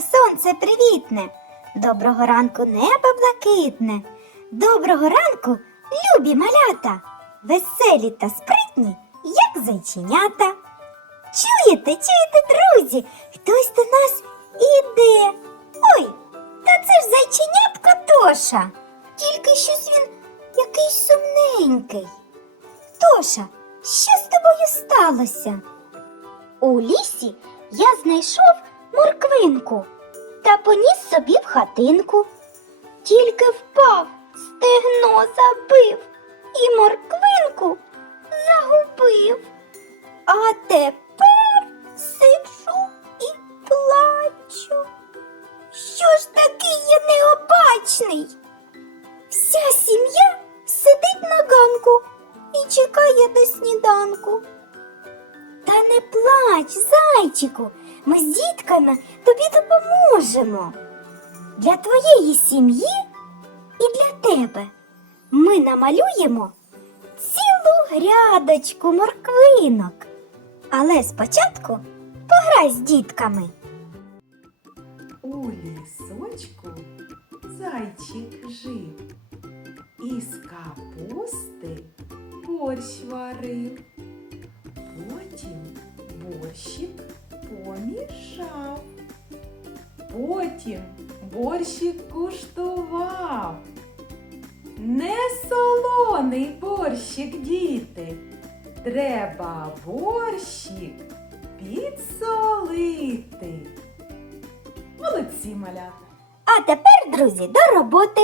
сонце привітне, доброго ранку небо блакитне, доброго ранку, любі малята, веселі та спритні, як зайченята. Чуєте, чуєте, друзі, хтось до нас іде. Ой, та це ж зайченятко Тоша. Тільки щось він якийсь сумненький. Тоша, що з тобою сталося? У лісі я знайшов морквинку та поніс собі в хатинку. Тільки впав, стегно забив і морквинку загубив. А тепер сиджу і плачу. Що ж такий я необачний? Вся сім'я сидить на ганку і чекає до сніданку. Та не плач, зайчику, ми з дітками тобі допоможемо. Для твоєї сім'ї і для тебе ми намалюємо цілу грядочку морквинок. Але спочатку пограй з дітками. У лісочку зайчик жив, із капусти борщ варив. Потім борщик помішав. Потім борщик куштував. Не солоний борщик, діти. Треба борщик підсолити. Молодці, малята. А тепер, друзі, до роботи.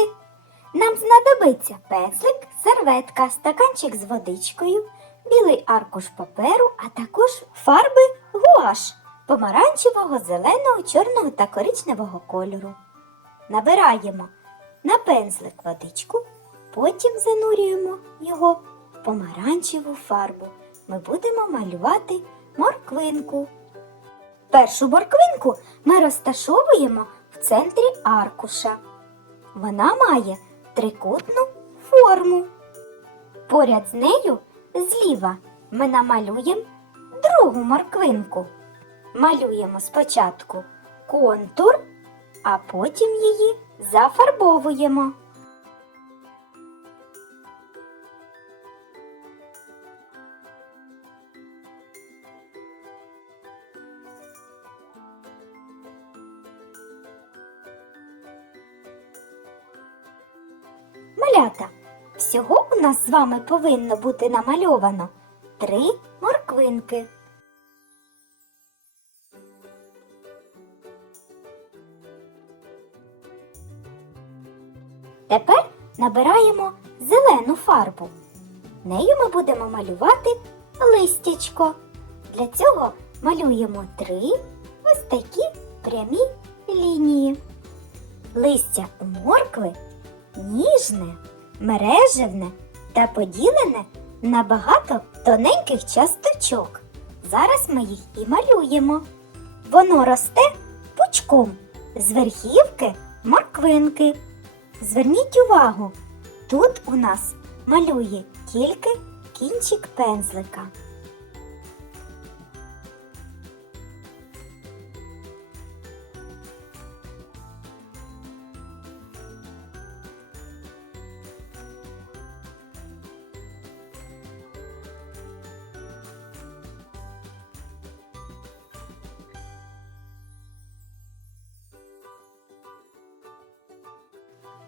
Нам знадобиться пензлик, серветка, стаканчик з водичкою, білий аркуш паперу, а також фарби гуаш помаранчевого, зеленого, чорного та коричневого кольору. Набираємо на пензлик водичку, потім занурюємо його в помаранчеву фарбу. Ми будемо малювати морквинку. Першу морквинку ми розташовуємо в центрі аркуша. Вона має трикутну форму. Поряд з нею зліва ми намалюємо другу морквинку. Малюємо спочатку контур, а потім її зафарбовуємо. Малята, всього у нас з вами повинно бути намальовано три морквинки. Тепер набираємо зелену фарбу. Нею ми будемо малювати листячко. Для цього малюємо три ось такі прямі лінії. Листя у моркви ніжне, мережевне та поділене на багато тоненьких часточок. Зараз ми їх і малюємо. Воно росте пучком з верхівки морквинки. Зверніть увагу, тут у нас малює тільки кінчик пензлика.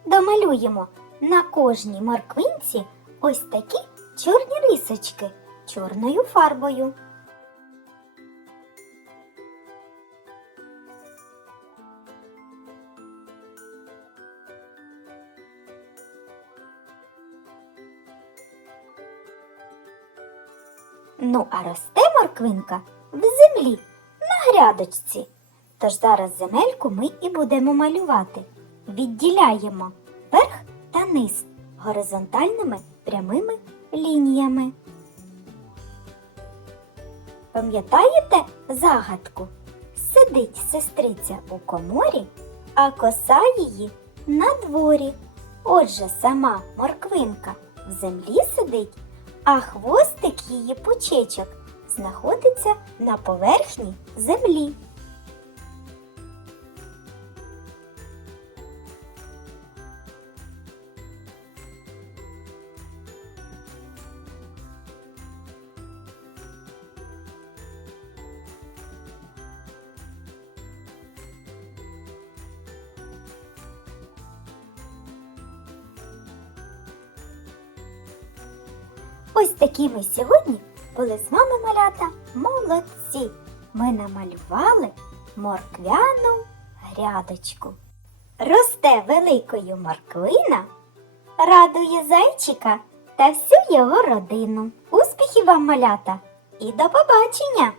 Домалюємо на кожній морквинці ось такі чорні рисочки чорною фарбою. Ну, а росте морквинка в землі на грядочці. Тож зараз земельку ми і будемо малювати. Відділяємо верх та низ горизонтальними прямими лініями. Пам'ятаєте загадку? Сидить сестриця у коморі, а коса її на дворі. Отже, сама морквинка в землі сидить, а хвостик її пучечок знаходиться на поверхні землі. Ось такі ми сьогодні були з вами малята молодці. Ми намалювали морквяну грядочку. Росте великою морквина, радує зайчика та всю його родину. Успіхів вам, малята! І до побачення!